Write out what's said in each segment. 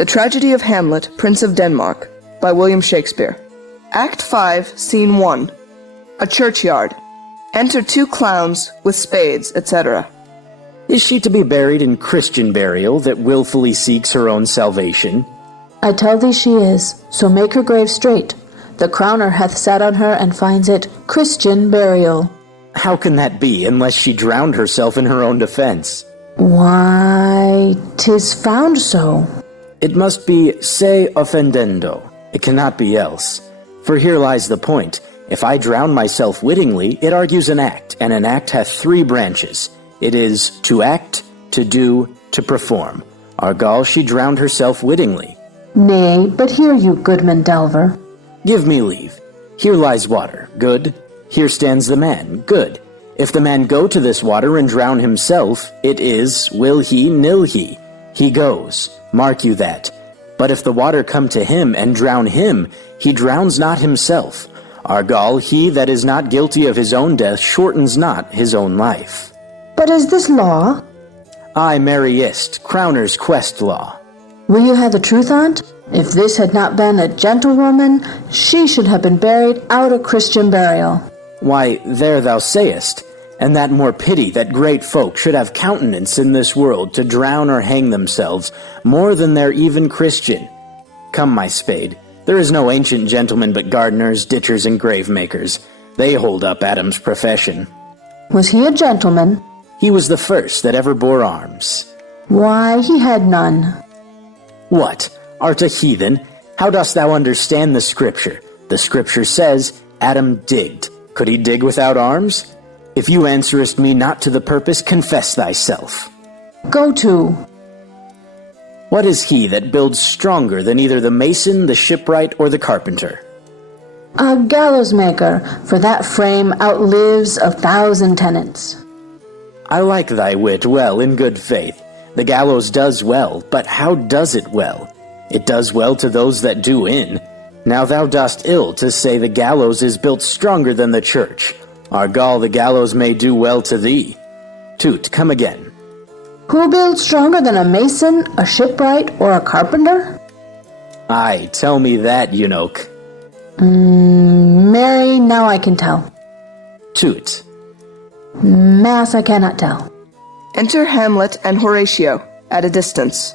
The Tragedy of Hamlet, Prince of Denmark, by William Shakespeare. Act 5, Scene 1. A churchyard. Enter two clowns with spades, etc. Is she to be buried in Christian burial that willfully seeks her own salvation? I tell thee she is, so make her grave straight. The crowner hath sat on her and finds it Christian burial. How can that be, unless she drowned herself in her own defense? Why, 'tis found so. It must be se offendendo. It cannot be else. For here lies the point. If I drown myself wittingly, it argues an act, and an act hath three branches. It is to act, to do, to perform. Argal, she drowned herself wittingly. Nay, but hear you, goodman Delver. Give me leave. Here lies water. Good. Here stands the man. Good. If the man go to this water and drown himself, it is, will he, nil he. He goes. Mark you that. But if the water come to him and drown him, he drowns not himself. Argal, he that is not guilty of his own death shortens not his own life. But is this law? Aye, marry ist, crowner's quest law. Will you have the truth on't? If this had not been a gentlewoman, she should have been buried out of Christian burial. Why, there thou sayest, and that more pity that great folk should have countenance in this world to drown or hang themselves, more than they're even Christian. Come, my spade, there is no ancient gentleman but gardeners, ditchers, and grave-makers. They hold up Adam's profession. Was he a gentleman? He was the first that ever bore arms. Why, he had none. What? Art a heathen? How dost thou understand the Scripture? The Scripture says, Adam digged. Could he dig without arms? If you answerest me not to the purpose, confess thyself. Go to. What is he that builds stronger than either the mason, the shipwright, or the carpenter? A gallows maker, for that frame outlives 1,000 tenants. I like thy wit well, in good faith. The gallows does well, but how does it well? It does well to those that do in. Now thou dost ill to say the gallows is built stronger than the church. Argal, the gallows may do well to thee. Toot, come again. Who builds stronger than a mason, a shipwright, or a carpenter? Aye, tell me that, eunuch. Marry, now I can tell. Toot. Mass, I cannot tell. Enter Hamlet and Horatio, at a distance.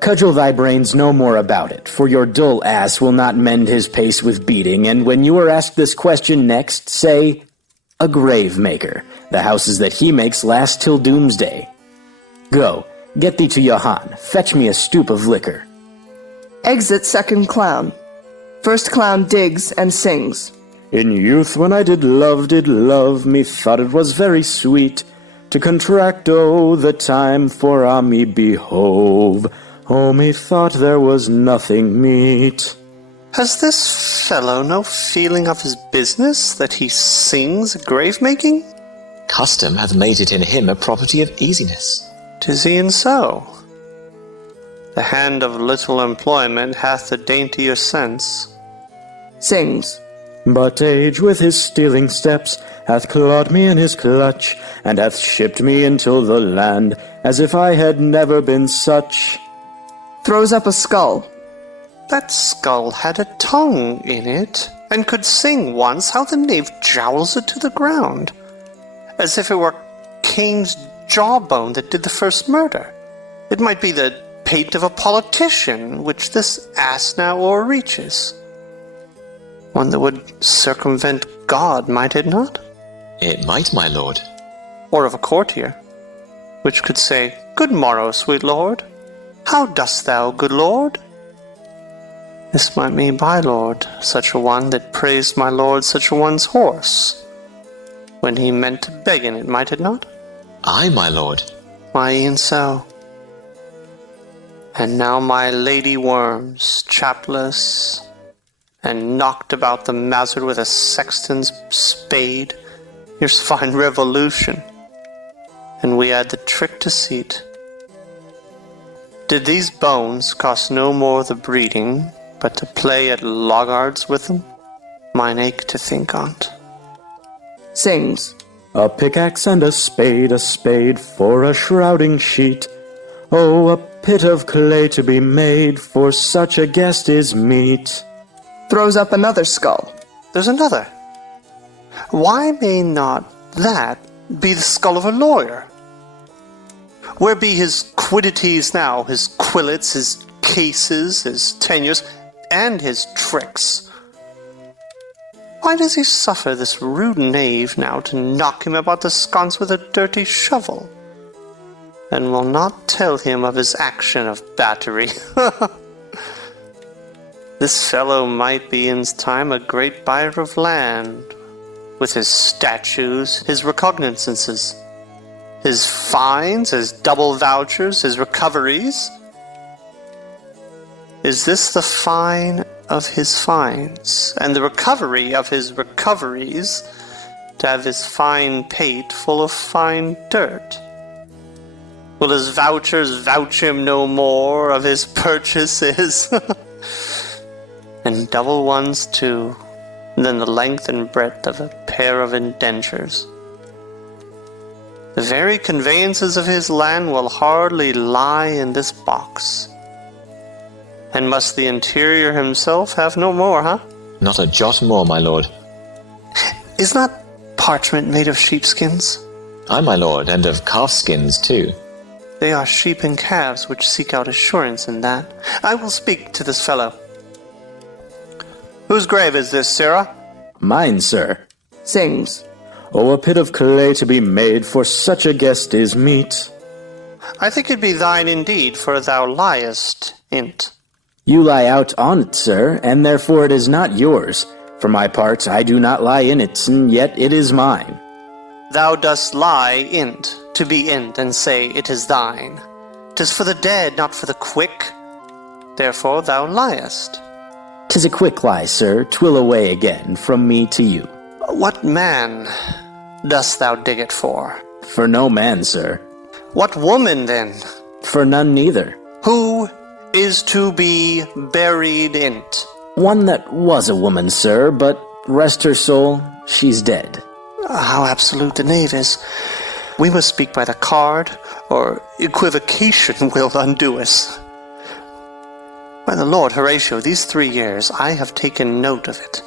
Cudgel thy brains no more about it, for your dull ass will not mend his pace with beating, and when you are asked this question next, say, a grave maker. The houses that he makes last till doomsday. Go, get thee to Johann, fetch me a stoop of liquor. Exit second clown. First clown digs and sings. In youth when I did love, me thought it was very sweet to contract, the time for me behove. Oh, me thought there was nothing meet. Has this fellow no feeling of his business, that he sings grave-making? Custom hath made it in him a property of easiness. 'Tis e'en so. The hand of little employment hath a daintier sense. Sings. But age with his stealing steps hath clawed me in his clutch, and hath shipped me into the land, as if I had never been such. Throws up a skull. That skull had a tongue in it, and could sing once. How the knave jowls it to the ground, as if it were Cain's jawbone that did the first murder. It might be the pate of a politician, which this ass now o'erreaches. One that would circumvent God, might it not? It might, my lord. Or of a courtier, which could say, Good morrow, sweet lord. How dost thou, good lord? This might mean by lord, such a one that praised my lord such a one's horse, when he meant to beg in it, might it not? Aye, my lord. Why, e'en so. And now my lady worms, chapless, and knocked about the mazard with a sexton's spade. Here's fine revolution. And we add the trick deceit. Did these bones cost no more the breeding, but to play at loggards with them? Mine ache to think on't. Sings. A pickaxe and a spade for a shrouding sheet. Oh, a pit of clay to be made for such a guest is meet. Throws up another skull. There's another. Why may not that be the skull of a lawyer? Where be his quiddities now, his quillets, his cases, his tenures, and his tricks? Why does he suffer this rude knave now to knock him about the sconce with a dirty shovel, and will not tell him of his action of battery? This fellow might be in time a great buyer of land, with his statues, his recognizances, his fines, his double vouchers, his recoveries. Is this the fine of his fines, and the recovery of his recoveries, to have his fine pate full of fine dirt? Will his vouchers vouch him no more of his purchases? And double ones too, than the length and breadth of a pair of indentures. The very conveyances of his land will hardly lie in this box. And must the interior himself have no more, huh? Not a jot more, my lord. Is not parchment made of sheepskins? Aye, my lord, and of calfskins too. They are sheep and calves which seek out assurance in that. I will speak to this fellow. Whose grave is this, Sarah? Mine, sir. Sings. Oh, a pit of clay to be made for such a guest is meet. I think it be thine indeed, for thou liest in't. You lie out on it, sir, and therefore it is not yours. For my part, I do not lie in it, and yet it is mine. Thou dost lie in't, to be in't, and say it is thine. 'Tis for the dead, not for the quick. Therefore thou liest. 'Tis a quick lie, sir, 'twill away again from me to you. What man dost thou dig it for? For no man, sir. What woman, then? For none neither. Who is to be buried in't? One that was a woman, sir, but rest her soul, she's dead. How absolute the knave is. We must speak by the card, or equivocation will undo us. By the Lord, Horatio, these 3 years I have taken note of it.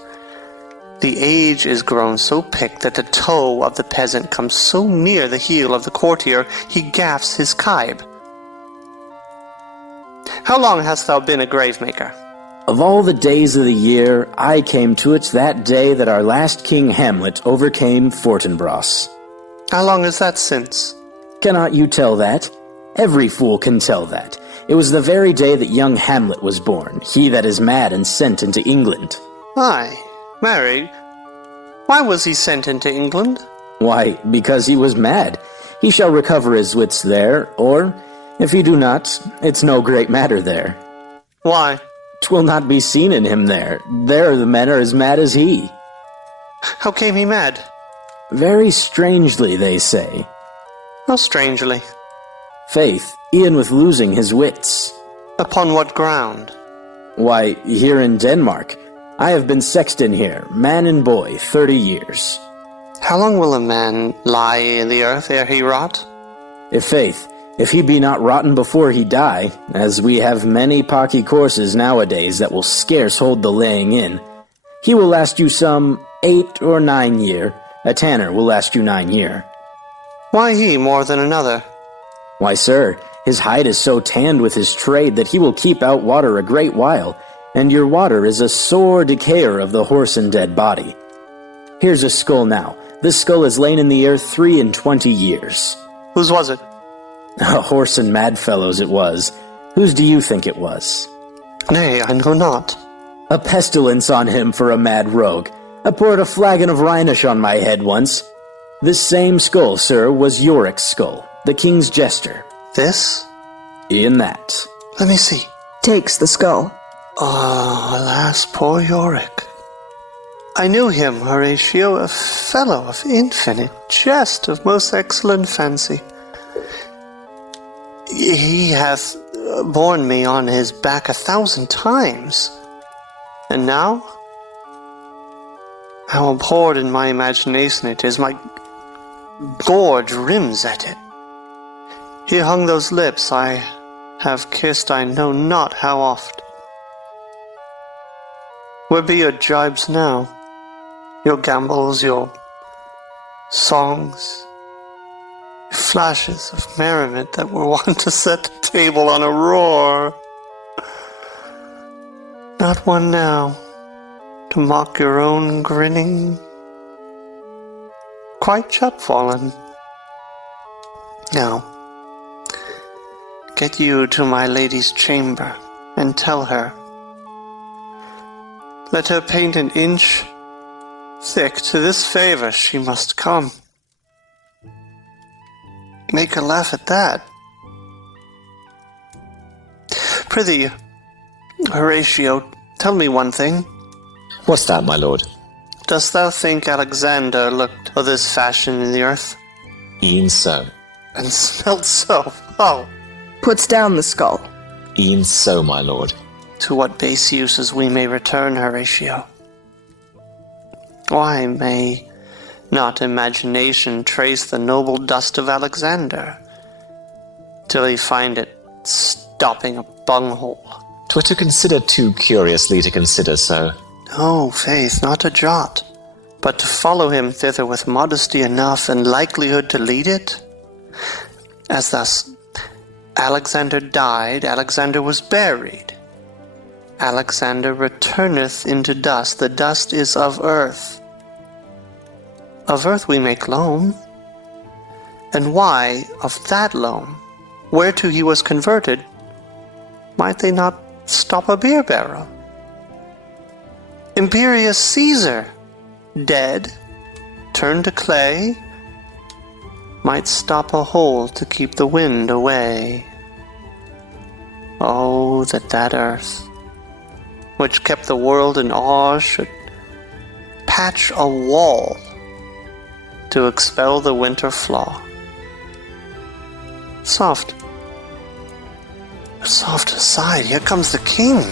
The age is grown so picked that the toe of the peasant comes so near the heel of the courtier, he gaffs his kibe. How long hast thou been a gravemaker? Of all the days of the year, I came to it that day that our last king Hamlet overcame Fortinbras. How long is that since? Cannot you tell that? Every fool can tell that. It was the very day that young Hamlet was born, he that is mad and sent into England. Aye, marry, why was he sent into England? Why, because he was mad. He shall recover his wits there, or, if he do not, it's no great matter there. Why? 'Twill not be seen in him there. There the men are as mad as he. How came he mad? Very strangely, they say. How strangely? Faith, e'en with losing his wits. Upon what ground? Why, here in Denmark. I have been sexton here, man and boy, 30 years. How long will a man lie in the earth ere he rot? If he be not rotten before he die, as we have many pocky courses nowadays that will scarce hold the laying in, he will last you some 8 or 9 year. A tanner will last you 9 year. Why he more than another? Why, sir, his hide is so tanned with his trade that he will keep out water a great while, and your water is a sore decayer of the horse and dead body. Here's a skull now. This skull has lain in the earth 23 years. Whose was it? A horse and mad fellow's it was. Whose do you think it was? Nay, I know not. A pestilence on him for a mad rogue. I poured a flagon of Rhenish on my head once. This same skull, sir, was Yorick's skull, the king's jester. This? In that. Let me see. Takes the skull. Oh, alas, poor Yorick. I knew him, Horatio, a fellow of infinite jest, of most excellent fancy. He hath borne me on his back 1,000 times. And now? How abhorred in my imagination it is, my gorge rims at it. He hung those lips, I have kissed I know not how oft. Where be your jibes now? Your gambols, your songs, your flashes of merriment that were wont to set the table on a roar? Not one now, to mock your own grinning. Quite chapfallen. Now, get you to my lady's chamber, and tell her. Let her paint an inch thick to this favour she must come. Make her laugh at that. Prithee, Horatio, tell me one thing. What's that, my lord? Dost thou think Alexander looked of this fashion in the earth? E'en so. And smelt so? Oh! Puts down the skull. E'en so, my lord. To what base uses we may return, Horatio? Why may not imagination trace the noble dust of Alexander, till he find it stopping a bunghole? 'Twere to consider too curiously to consider so. No, faith, not a jot, but to follow him thither with modesty enough and likelihood to lead it. As thus, Alexander died, Alexander was buried. Alexander returneth into dust, the dust is of earth. Of earth we make loam. And why of that loam, whereto he was converted, might they not stop a beer barrel? Imperious Caesar, dead, turned to clay, might stop a hole to keep the wind away. Oh, that earth, which kept the world in awe, should patch a wall to expel the winter flaw. Soft aside, here comes the king.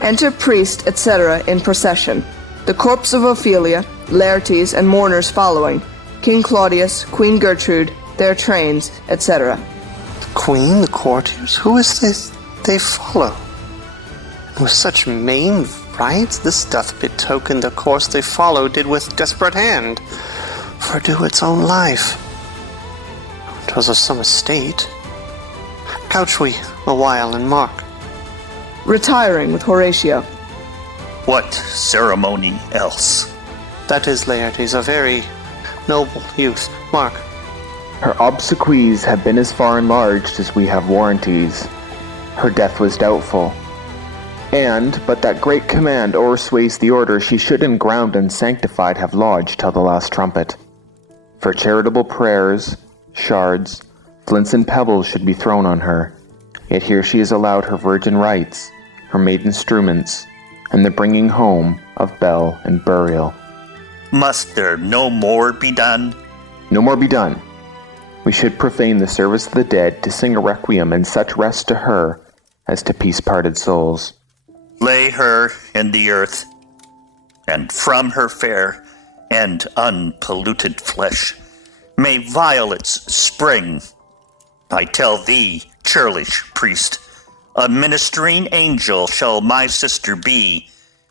Enter priest, etc. in procession. The corpse of Ophelia, Laertes, and mourners following. King Claudius, Queen Gertrude, their trains, etc. The queen, the courtiers, who is this they follow? And with such maimed rites, this doth betoken the course they follow did with desperate hand fordo its own life. 'Twas of some estate. Couch we a while and mark. Retiring with Horatio. What ceremony else? That is Laertes, a very noble youth. Mark. Her obsequies have been as far enlarged as we have warranties. Her death was doubtful. And, but that great command o'ersways the order, she should in ground unsanctified have lodged till the last trumpet. For charitable prayers, shards, flints and pebbles should be thrown on her. Yet here she is allowed her virgin rites, her maiden instruments, and the bringing home of bell and burial. Must there no more be done? No more be done. We should profane the service of the dead to sing a requiem and such rest to her as to peace-parted souls. Lay her in the earth, and from her fair and unpolluted flesh may violets spring. I tell thee, churlish priest, a ministering angel shall my sister be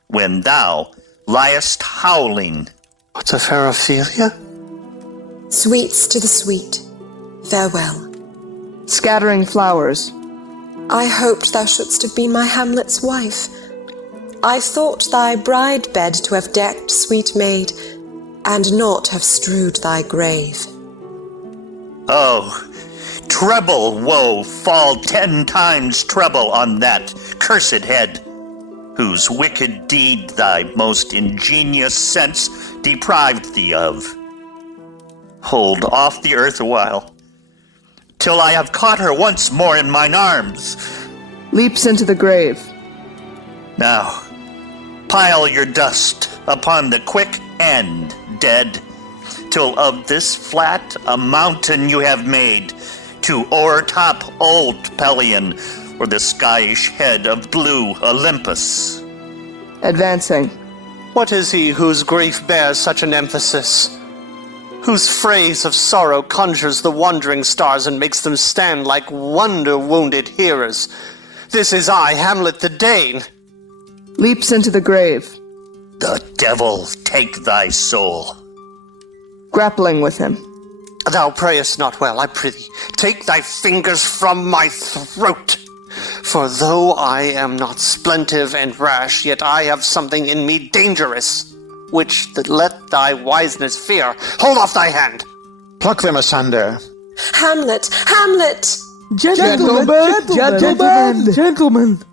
when thou liest howling. What's a fair Ophelia? Sweets to the sweet, farewell. Scattering flowers. I hoped thou shouldst have been my Hamlet's wife. I thought thy bride bed to have decked, sweet maid, and not have strewed thy grave. Oh, treble woe fall 10 times treble on that cursed head, whose wicked deed thy most ingenious sense deprived thee of. Hold off the earth a while, till I have caught her once more in mine arms. Leaps into the grave. Now, pile your dust upon the quick end, dead, till of this flat a mountain you have made, to o'ertop old Pelion, or the skyish head of blue Olympus. Advancing. What is he whose grief bears such an emphasis? whose phrase of sorrow conjures the wandering stars and makes them stand like wonder-wounded hearers. This is I, Hamlet the Dane. Leaps into the grave. The devil take thy soul. Grappling with him. Thou prayest not well, I prithee. Take thy fingers from my throat. For though I am not splentive and rash, yet I have something in me dangerous, which that let thy wiseness fear. Hold off thy hand. Pluck them asunder. Hamlet! Hamlet! Gentlemen!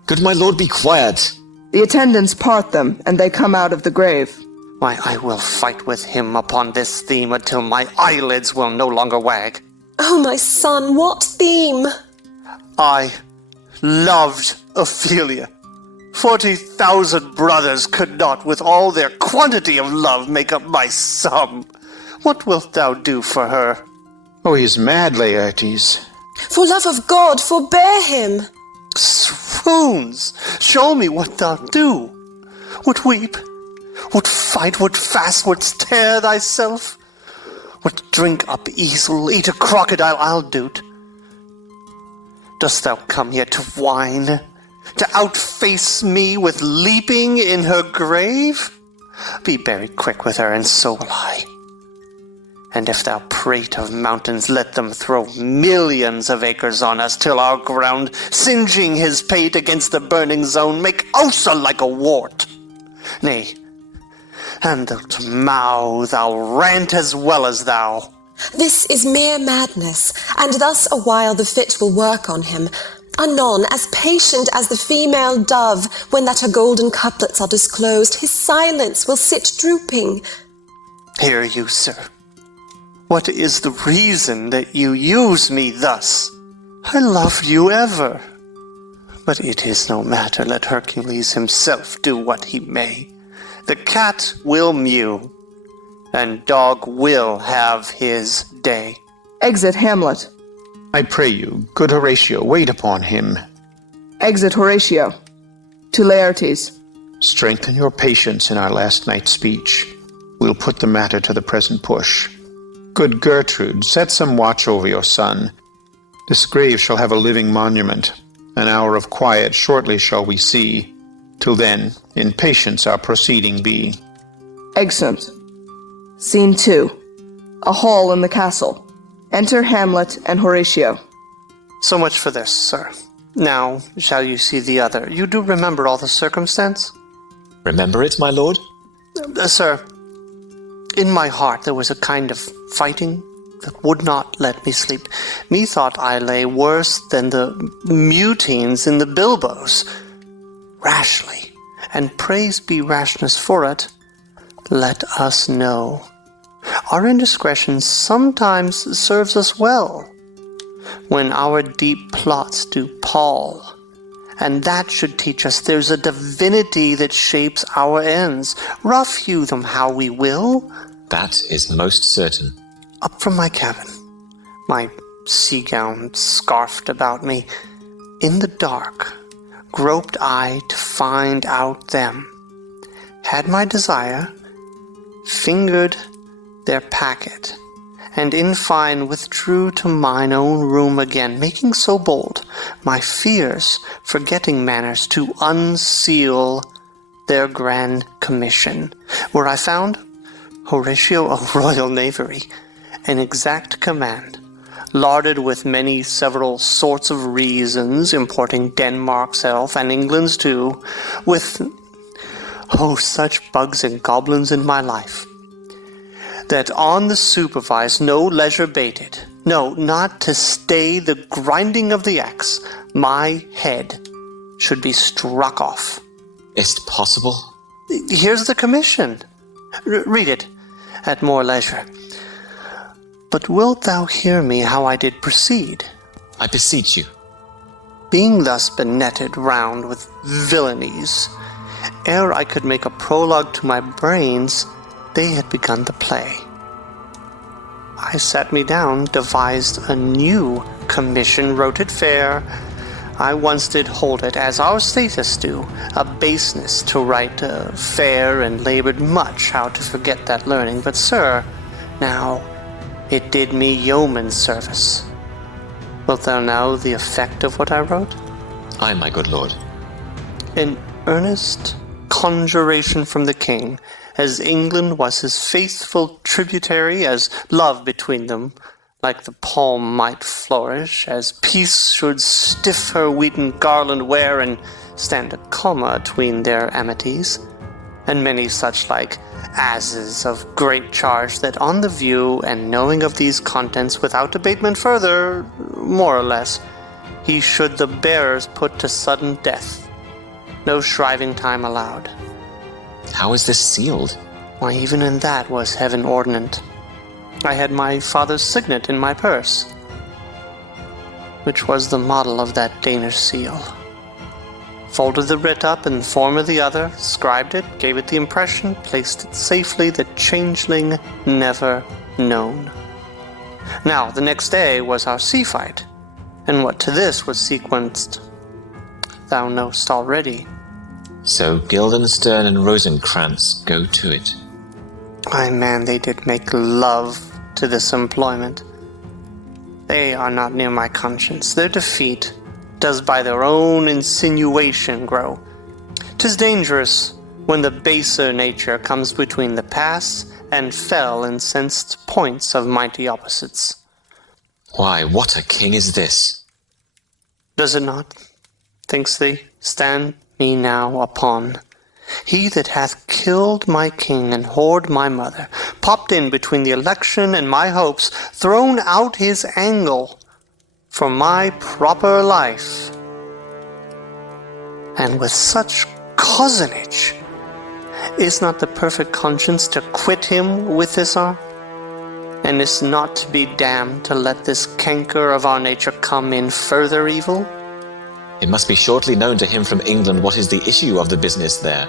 Good my lord, be quiet. The attendants part them, and they come out of the grave. Why, I will fight with him upon this theme until my eyelids will no longer wag. Oh, my son, what theme? I loved Ophelia. 40,000 brothers could not, with all their quantity of love, make up my sum. What wilt thou do for her? Oh, he is mad, Laertes. For love of God, forbear him. Swoons! Show me what thou do. Would weep, would fight, would fast, wouldst tear thyself? Would drink up easel, eat a crocodile, I'll do't. Dost thou come here to whine? To outface me with leaping in her grave? Be buried quick with her, and so will I. And if thou prate of mountains, let them throw millions of acres on us, till our ground, singeing his pate against the burning zone, make Ossa like a wart. Nay, and thou'lt mouth, I'll rant as well as thou. This is mere madness, and thus a while the fit will work on him. Anon, as patient as the female dove, when that her golden couplets are disclosed, his silence will sit drooping. Hear you, sir. What is the reason that you use me thus? I loved you ever. But it is no matter, let Hercules himself do what he may. The cat will mew, and dog will have his day. Exit Hamlet. I pray you, good Horatio, wait upon him. Exit Horatio. To Laertes. Strengthen your patience in our last night's speech. We'll put the matter to the present push. Good Gertrude, set some watch over your son. This grave shall have a living monument. An hour of quiet shortly shall we see. Till then, in patience our proceeding be. Exeunt. Scene 2. A hall in the castle. Enter Hamlet and Horatio. So much for this, sir. Now shall you see the other. You do remember all the circumstance? Remember it, my lord? Sir, in my heart there was a kind of fighting that would not let me sleep. Methought I lay worse than the mutines in the bilboes. Rashly, and praise be rashness for it, let us know. Our indiscretion sometimes serves us well, when our deep plots do pall. And that should teach us there's a divinity that shapes our ends. Rough hew them how we will. That is most certain. Up from my cabin, my sea gown scarfed about me, in the dark, groped I to find out them. Had my desire, fingered their packet, and in fine withdrew to mine own room again, making so bold, my fears, forgetting manners, to unseal their grand commission, where I found Horatio a royal knavery, an exact command, larded with many several sorts of reasons, importing Denmark's elf and England's too, with, such bugs and goblins in my life, that on the supervised no leisure bated, no, not to stay the grinding of the axe, my head should be struck off. Is't possible? Here's the commission. Read it at more leisure. But wilt thou hear me how I did proceed? I beseech you. Being thus benetted round with villainies, ere I could make a prologue to my brains, they had begun the play. I sat me down, devised a new commission, wrote it fair. I once did hold it, as our statists do, a baseness to write fair, and labored much how to forget that learning. But, sir, now, It did me yeoman's service. Wilt thou know the effect of what I wrote? Ay, my good lord. An earnest conjuration from the king, as England was his faithful tributary, as love between them, like the palm might flourish, as peace should stiff her wheaten garland wear, and stand a comma atween their amities, and many such like asses of great charge, that on the view and knowing of these contents without abatement further, more or less, he should the bearers put to sudden death, no shriving time allowed. How is this sealed? Why, even in that was heaven ordinant. I had my father's signet in my purse, which was the model of that Danish seal. Folded the writ up in the form of the other, scribed it, gave it the impression, placed it safely, the changeling never known. Now, the next day was our sea fight, and what to this was sequenced, thou knowst already. So Guildenstern and Rosencrantz go to it. Ay, man, they did make love to this employment. They are not near my conscience. Their defeat does by their own insinuation grow. 'Tis dangerous when the baser nature comes between the past and fell incensed points of mighty opposites. Why, what a king is this? Does it not, thinks thee, stand me now upon? He that hath killed my king and whored my mother, popped in between the election and my hopes, thrown out his angle for my proper life, and with such cozenage, is not the perfect conscience to quit him with this arm? And is not to be damned to let this canker of our nature come in further evil? It must be shortly known to him from England what is the issue of the business there.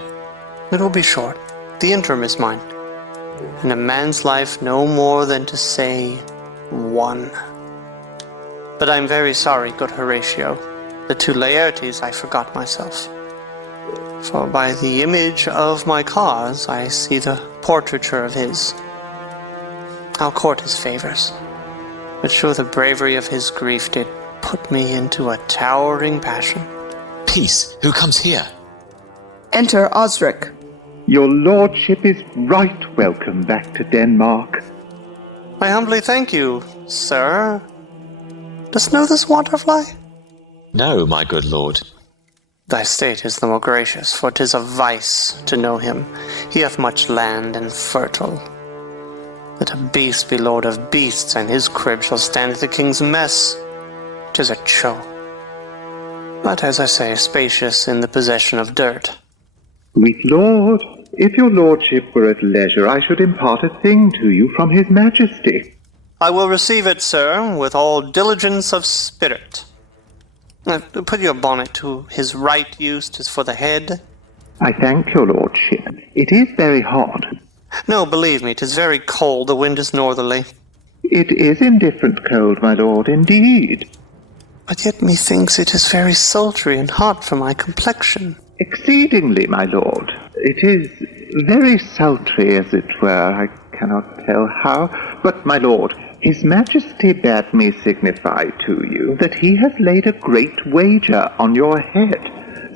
It will be short. The interim is mine. And a man's life no more than to say one. But I am very sorry, good Horatio, that to Laertes I forgot myself. For by the image of my cause I see the portraiture of his. I'll court his favours, but sure the bravery of his grief did put me into a towering passion. Peace! Who comes here? Enter Osric. Your lordship is right welcome back to Denmark. I humbly thank you, sir. Dost know this waterfly? No, my good lord. Thy state is the more gracious, for 'tis a vice to know him. He hath much land and fertile. Let a beast be lord of beasts, and his crib shall stand at the king's mess. 'Tis a show. But, as I say, spacious in the possession of dirt. Sweet lord, if your lordship were at leisure, I should impart a thing to you from his majesty. I will receive it, sir, with all diligence of spirit. Put your bonnet to his right use, 'tis for the head. I thank your lordship. It is very hot. No, believe me, 'tis very cold, the wind is northerly. It is indifferent cold, my lord, indeed. But yet methinks it is very sultry and hot for my complexion. Exceedingly, my lord. It is very sultry, as it were. I cannot tell how. But, my lord, his majesty bade me signify to you that he has laid a great wager on your head.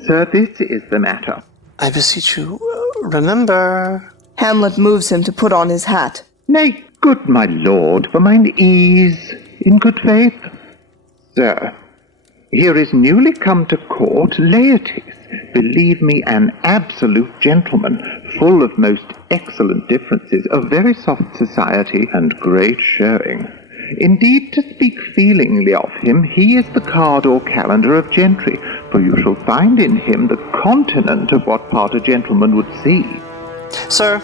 Sir, this is the matter. I beseech you, remember... Hamlet moves him to put on his hat. Nay, good my lord, for mine ease, in good faith. Sir, here is newly come to court Laertes, believe me, an absolute gentleman, full of most excellent differences, of very soft society and great showing. Indeed, to speak feelingly of him, he is the card or calendar of gentry, for you shall find in him the continent of what part a gentleman would see. Sir,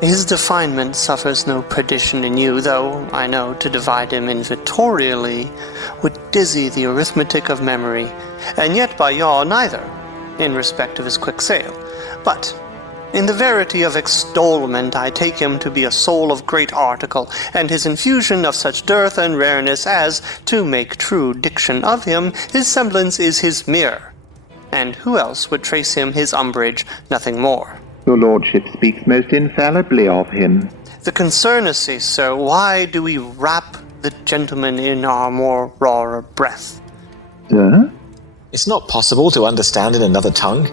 his definement suffers no perdition in you, though I know to divide him inventorially would dizzy the arithmetic of memory, and yet by yaw neither, in respect of his quick sail. But in the verity of extolment I take him to be a soul of great article, and his infusion of such dearth and rareness as, to make true diction of him, his semblance is his mirror. And who else would trace him his umbrage, nothing more. Your lordship speaks most infallibly of him. The concern is, sir, why do we wrap the gentleman in our more rawer breath? Sir? It's not possible to understand in another tongue.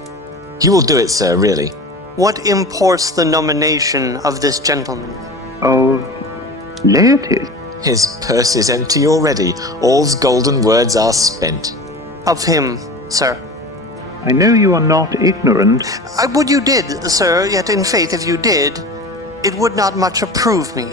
You will do it, sir, really. What imports the nomination of this gentleman? Oh, Laertes. His purse is empty already. All's golden words are spent. Of him, sir. I know you are not ignorant. Would you did, sir, yet in faith if you did, it would not much approve me.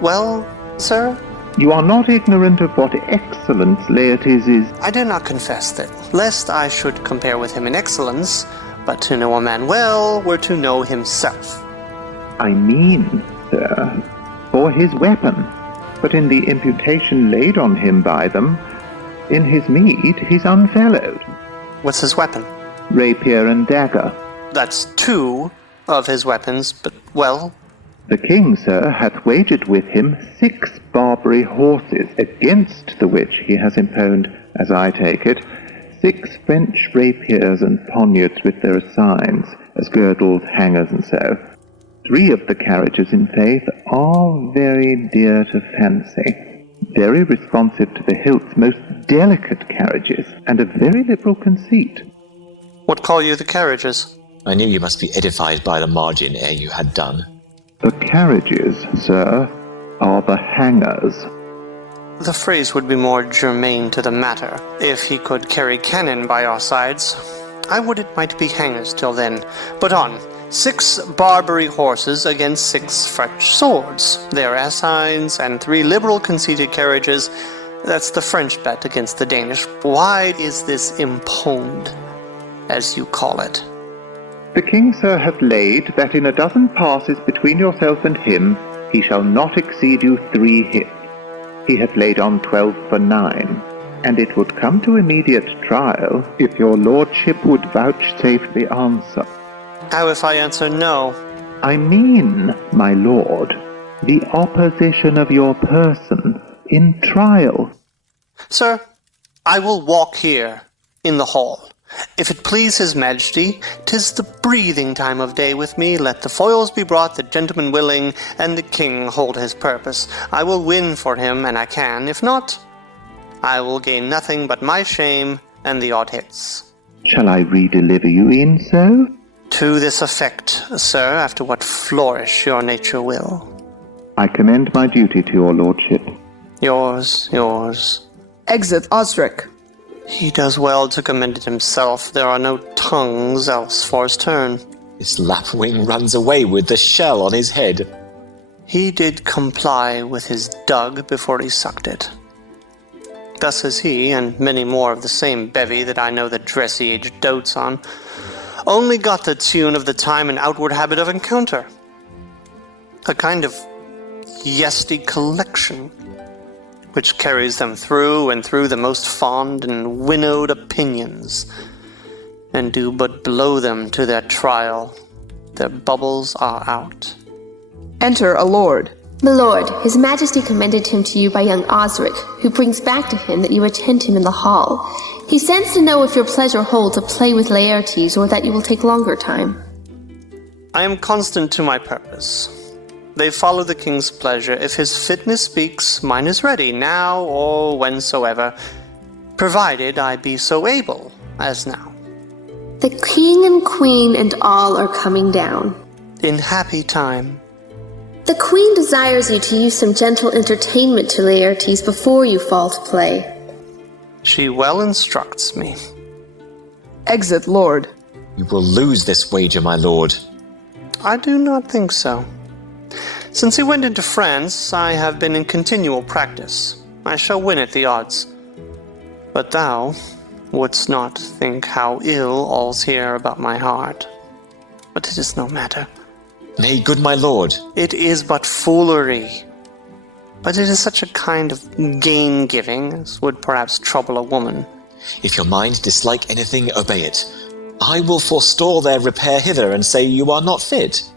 Well, sir? You are not ignorant of what excellence Laertes is. I do not confess that, lest I should compare with him in excellence, but to know a man well were to know himself. I mean, sir, for his weapon. But in the imputation laid on him by them, in his meed he's unfellowed. What's his weapon? Rapier and dagger. That's 2 of his weapons, but, well... The king, sir, hath wagered with him 6 Barbary horses, against the which he has imponed, as I take it, 6 French rapiers and poniards with their assigns, as girdles, hangers, and so. 3 of the carriages, in faith, are very dear to fancy, very responsive to the hilts, most delicate carriages, and of very liberal conceit. What call you the carriages? I knew you must be edified by the margin ere you had done. The carriages, sir, are the hangers. The phrase would be more germane to the matter. If he could carry cannon by our sides, I would it might be hangers till then. But on, 6 Barbary horses against 6 French swords, their assigns, and 3 liberal conceited carriages. That's the French bet against the Danish. Why is this imponed, as you call it? The king, sir, hath laid that in a dozen passes between yourself and him, he shall not exceed you 3 hits. He hath laid on 12 for 9, and it would come to immediate trial if your lordship would vouchsafe the answer. How if I answer no? I mean, my lord, the opposition of your person in trial. Sir, I will walk here, in the hall. If it please his majesty, 'tis the breathing time of day with me. Let the foils be brought, the gentleman willing, and the king hold his purpose. I will win for him, and I can. If not, I will gain nothing but my shame and the odd hits. Shall I redeliver you in so? To this effect, sir, after what flourish your nature will. I commend my duty to your lordship. Yours. Exit Osric. He does well to commend it himself. There are no tongues else for his turn. This lapwing runs away with the shell on his head. He did comply with his dug before he sucked it. Thus is he, and many more of the same bevy that I know the dressy age dotes on, only got the tune of the time and outward habit of encounter. A kind of yesty collection, which carries them through and through the most fond and winnowed opinions, and do but blow them to their trial. Their bubbles are out. Enter a lord. My lord, his majesty commended him to you by young Osric, who brings back to him that you attend him in the hall. He sends to know if your pleasure holds a play with Laertes, or that you will take longer time. I am constant to my purpose. They follow the king's pleasure. If his fitness speaks, mine is ready, now or whensoever, provided I be so able as now. The king and queen and all are coming down. In happy time. The queen desires you to use some gentle entertainment to Laertes before you fall to play. She well instructs me. Exit lord. You will lose this wager, my lord. I do not think so. Since he went into France, I have been in continual practice. I shall win at the odds. But thou wouldst not think how ill all's here about my heart. But it is no matter. Nay, good my lord. It is but foolery. But it is such a kind of gain-giving as would perhaps trouble a woman. If your mind dislike anything, obey it. I will forestall their repair hither and say you are not fit.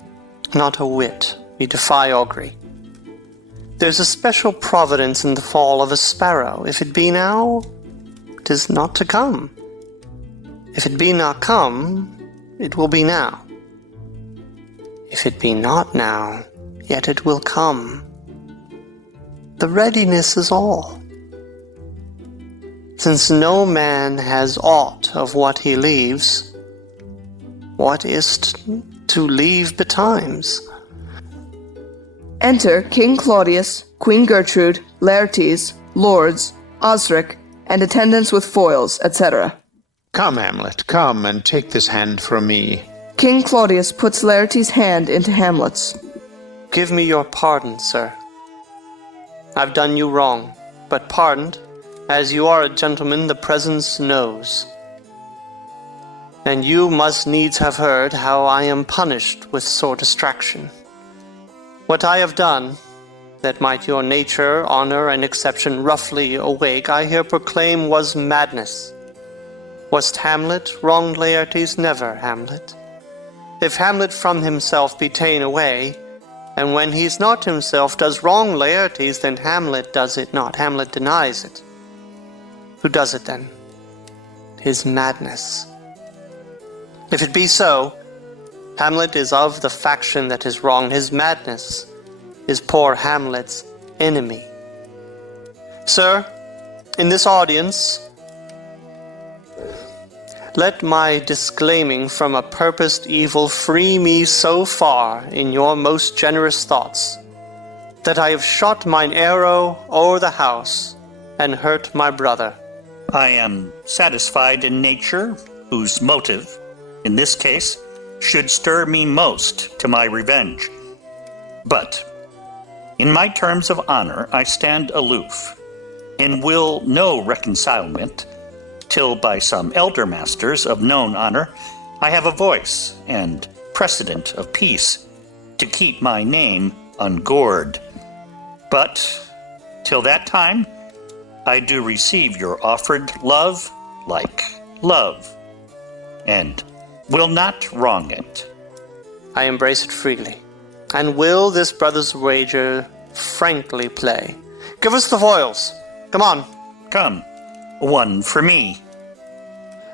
Not a whit. We defy augury. There's a special providence in the fall of a sparrow. If it be now, 'tis not to come. If it be not come, it will be now. If it be not now, yet it will come. The readiness is all. Since no man has aught of what he leaves, what is't to leave betimes? Enter King Claudius, Queen Gertrude, Laertes, lords, Osric, and attendants with foils, etc. Come, Hamlet, come and take this hand from me. King Claudius puts Laertes' hand into Hamlet's. Give me your pardon, sir. I've done you wrong, but pardoned, as you are a gentleman the presence knows. And you must needs have heard how I am punished with sore distraction. What I have done, that might your nature, honor, and exception roughly awake, I here proclaim was madness. Was't Hamlet wronged Laertes? Never, Hamlet. If Hamlet from himself be ta'en away, and when he's not himself does wrong Laertes, then Hamlet does it not. Hamlet denies it. Who does it then? 'Tis madness. If it be so, Hamlet is of the faction that is wronged. His madness is poor Hamlet's enemy. Sir, in this audience, let my disclaiming from a purposed evil free me so far in your most generous thoughts, that I have shot mine arrow o'er the house and hurt my brother. I am satisfied in nature, whose motive, in this case, should stir me most to my revenge. But, in my terms of honor, I stand aloof, and will no reconcilement, till by some elder masters of known honor I have a voice and precedent of peace to keep my name unguarded. But, till that time, I do receive your offered love like love, and will not wrong it. I embrace it freely, and will this brother's wager frankly play. Give us the foils. Come on. Come, one for me.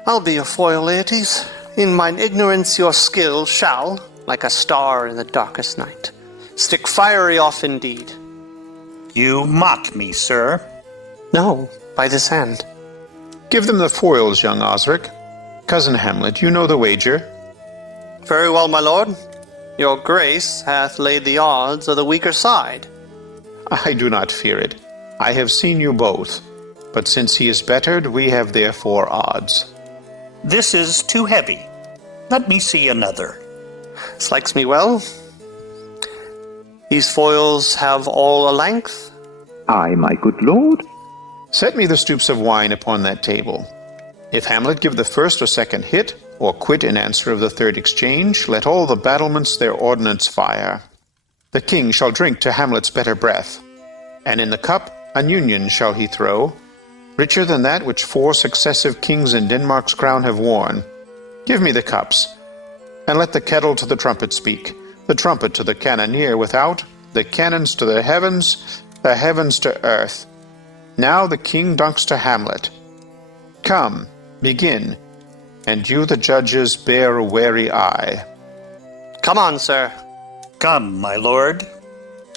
I'll be your foil, Laertes. In mine ignorance your skill shall, like a star in the darkest night, stick fiery off indeed. You mock me, sir. No, by this hand. Give them the foils, young Osric. Cousin Hamlet, you know the wager. Very well, my lord. Your grace hath laid the odds of the weaker side. I do not fear it. I have seen you both. But since he is bettered, we have therefore odds. This is too heavy. Let me see another. This likes me well. These foils have all a length. Aye, my good lord. Set me the stoups of wine upon that table. If Hamlet give the first or second hit, or quit in answer of the third exchange, let all the battlements their ordnance fire. The king shall drink to Hamlet's better breath, and in the cup an union shall he throw, richer than that which 4 successive kings in Denmark's crown have worn. Give me the cups, and let the kettle to the trumpet speak, the trumpet to the cannoneer without, the cannons to the heavens to earth. Now the king dunks to Hamlet. Come, begin, and you the judges bear a wary eye. Come on, sir. Come, my lord.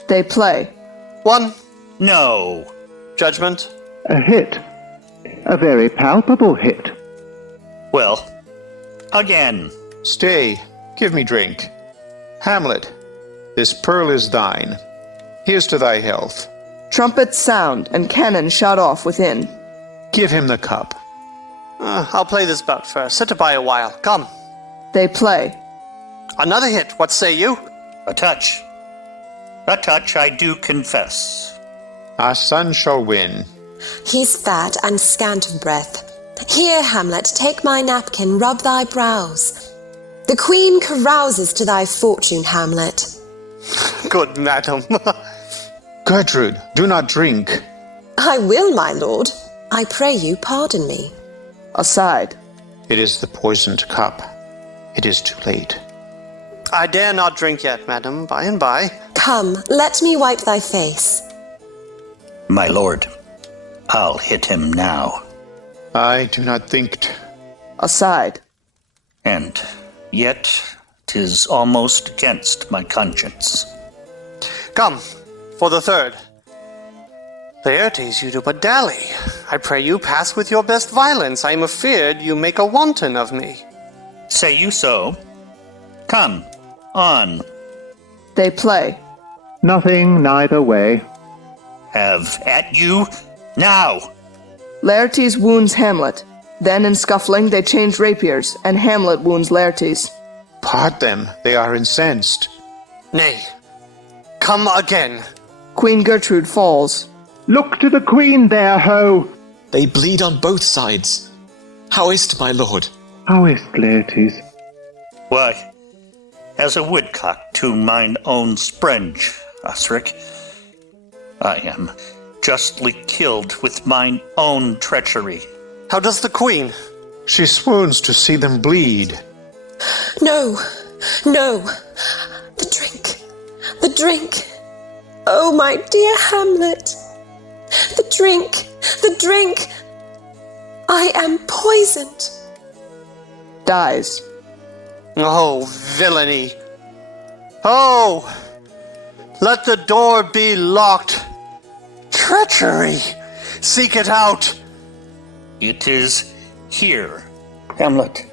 They play. 1. No. Judgment. A hit. A very palpable hit. Well, again. Stay, give me drink. Hamlet, this pearl is thine. Here's to thy health. Trumpets sound and cannon shot off within. Give him the cup. I'll play this bout first. Sit by a while. Come. They play. Another hit. What say you? A touch. A touch, I do confess. Our son shall win. He's fat and scant of breath. Here, Hamlet, take my napkin, rub thy brows. The queen carouses to thy fortune, Hamlet. Good madam. Gertrude, do not drink. I will, my lord. I pray you pardon me. Aside. It is the poisoned cup. It is too late. I dare not drink yet, madam. By and by. Come, let me wipe thy face. My lord, I'll hit him now. I do not think't. Aside. And yet 'tis almost against my conscience. Come, for the third. Laertes, you do but dally. I pray you pass with your best violence. I am afeard you make a wanton of me. Say you so? Come, on. They play. Nothing neither way. Have at you, now! Laertes wounds Hamlet. Then in scuffling they change rapiers, and Hamlet wounds Laertes. Part them, they are incensed. Nay, come again. Queen Gertrude falls. Look to the queen there, ho! They bleed on both sides. How is't, my lord? How is't, Laertes? Why, as a woodcock to mine own springe, Osric, I am justly killed with mine own treachery. How does the queen? She swoons to see them bleed. No, no. The drink, the drink. Oh, my dear Hamlet. The drink, the drink. I am poisoned. Dies. Oh, villainy. Oh, let the door be locked. Treachery. Seek it out. It is here. Hamlet.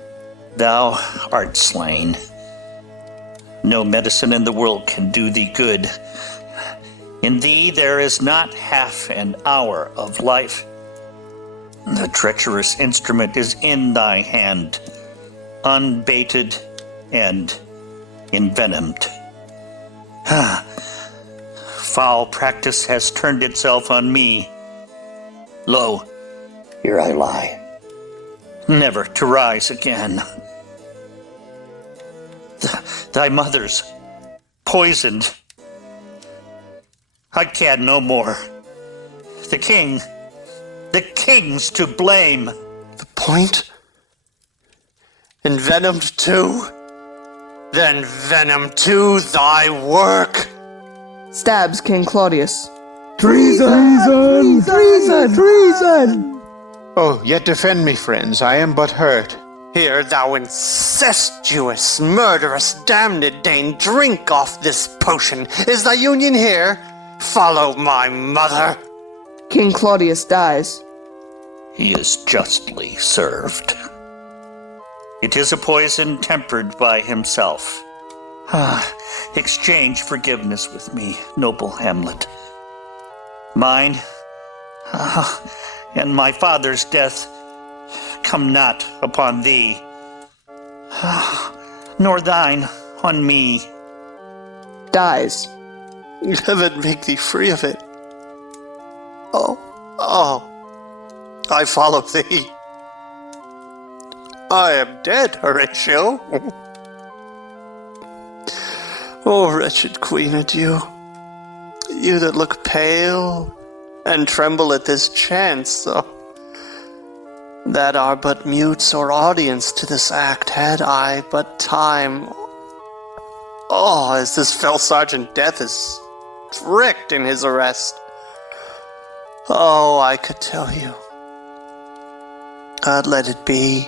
Thou art slain. No medicine in the world can do thee good. In thee there is not half an hour of life. The treacherous instrument is in thy hand, unbaited and envenomed. Foul practice has turned itself on me. Lo, Here I lie. never to rise again. Thy mother's poisoned. I can no more. The king's to blame. The point? Envenomed too? Then venom to thy work. Stabs King Claudius. Treason! Treason! Treason! Oh, yet defend me, friends, I am but hurt. Here, thou incestuous, murderous, damned Dane, drink off this potion. Is thy union here? Follow my mother. King Claudius dies. He is justly served. It is a poison tempered by himself. Exchange forgiveness with me, noble Hamlet. Mine, and my father's death come not upon thee, nor thine on me. Dies. Heaven make thee free of it. Oh, I follow thee. I am dead, Horatio. Oh, wretched queen, adieu. You that look pale and tremble at this chance, that are but mutes or audience to this act, had I but time. Oh, as this fell Sergeant Death is tricked in his arrest. Oh, I could tell you. I'd let it be.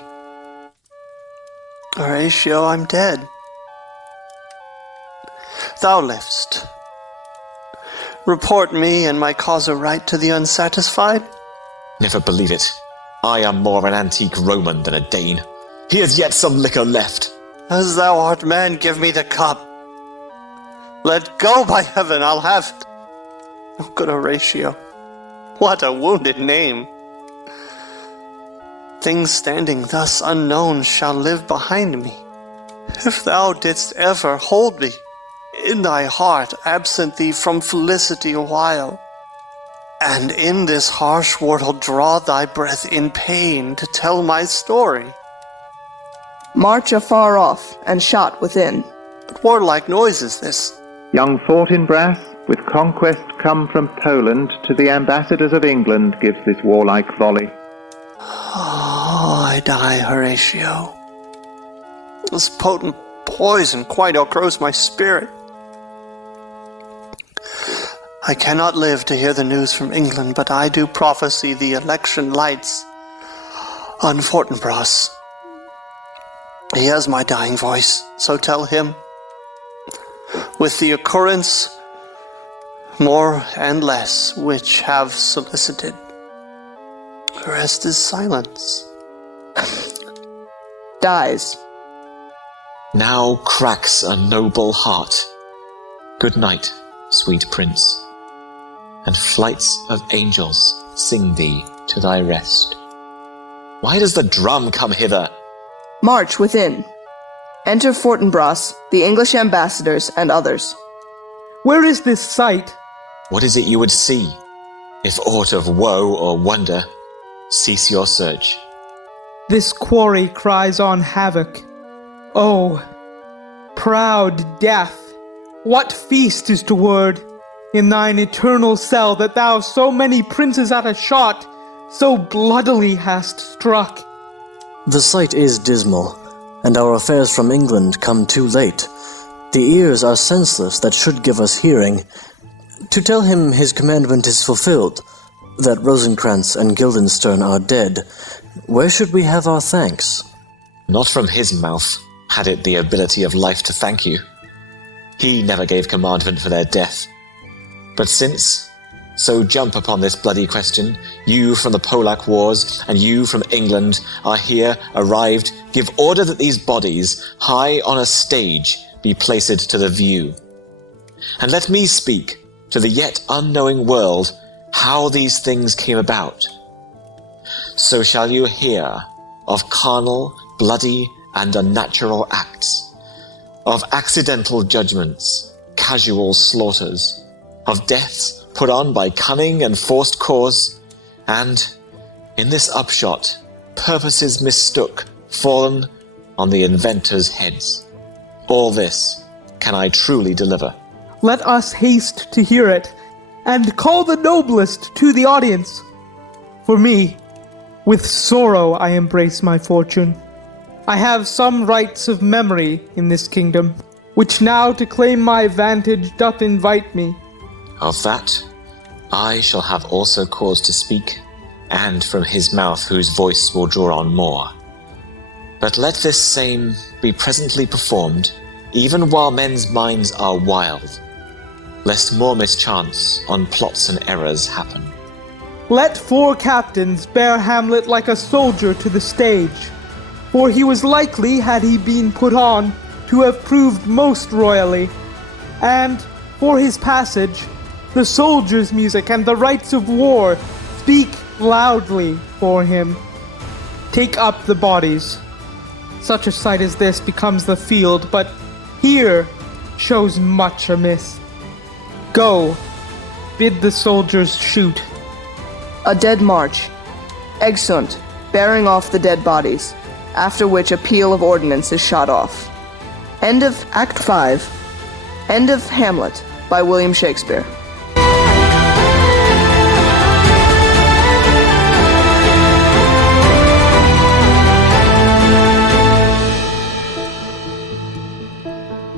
Horatio, I'm dead. Thou livest. Report me and my cause aright to the unsatisfied? Never believe it. I am more an antique Roman than a Dane. Here's yet some liquor left. As thou art man, give me the cup. Let go, by heaven, I'll have it. Oh, good Horatio, what a wounded name. Things standing thus unknown shall live behind me. If thou didst ever hold me in thy heart, absent thee from felicity a while, and in this harsh world draw thy breath in pain to tell my story. March afar off, and shot within. What warlike noise is this? Young Fortinbras, with conquest come from Poland, to the ambassadors of England gives this warlike volley. Oh, I die, Horatio. This potent poison quite outgrows my spirit. I cannot live to hear the news from England, but I do prophesy the election lights on Fortinbras. He has my dying voice, so tell him. With the occurrence more and less, which have solicited. The rest is silence. Dies. Now cracks a noble heart. Good night, sweet prince, and flights of angels sing thee to thy rest. Why does the drum come hither? March within. Enter Fortinbras, the English ambassadors, and others. Where is this sight? What is it you would see? If aught of woe or wonder, cease your search. This quarry cries on havoc. Oh, proud death, what feast is toward in thine eternal cell that thou so many princes at a shot so bloodily hast struck? The sight is dismal, and our affairs from England come too late. The ears are senseless that should give us hearing. To tell him his commandment is fulfilled, that Rosencrantz and Guildenstern are dead, where should we have our thanks? Not from his mouth had it the ability of life to thank you. He never gave commandment for their death. But since, so jump upon this bloody question, you from the Polack wars, and you from England, are here, arrived, give order that these bodies, high on a stage, be placed to the view. And let me speak to the yet unknowing world how these things came about. So shall you hear of carnal, bloody, and unnatural acts, of accidental judgments, casual slaughters, of deaths put on by cunning and forced cause, and, in this upshot, purposes mistook, fallen on the inventors' heads. All this can I truly deliver. Let us haste to hear it, and call the noblest to the audience. For me, with sorrow I embrace my fortune. I have some rights of memory in this kingdom, which now to claim my vantage doth invite me. Of that I shall have also cause to speak, and from his mouth whose voice will draw on more. But let this same be presently performed, even while men's minds are wild, lest more mischance on plots and errors happen. Let 4 captains bear Hamlet like a soldier to the stage, for he was likely, had he been put on, to have proved most royally. And, for his passage, the soldiers' music and the rites of war speak loudly for him. Take up the bodies. Such a sight as this becomes the field, but here shows much amiss. Go, bid the soldiers shoot. A dead march. Exeunt, bearing off the dead bodies, after which a peal of ordnance is shot off. End of Act 5. End of Hamlet by William Shakespeare.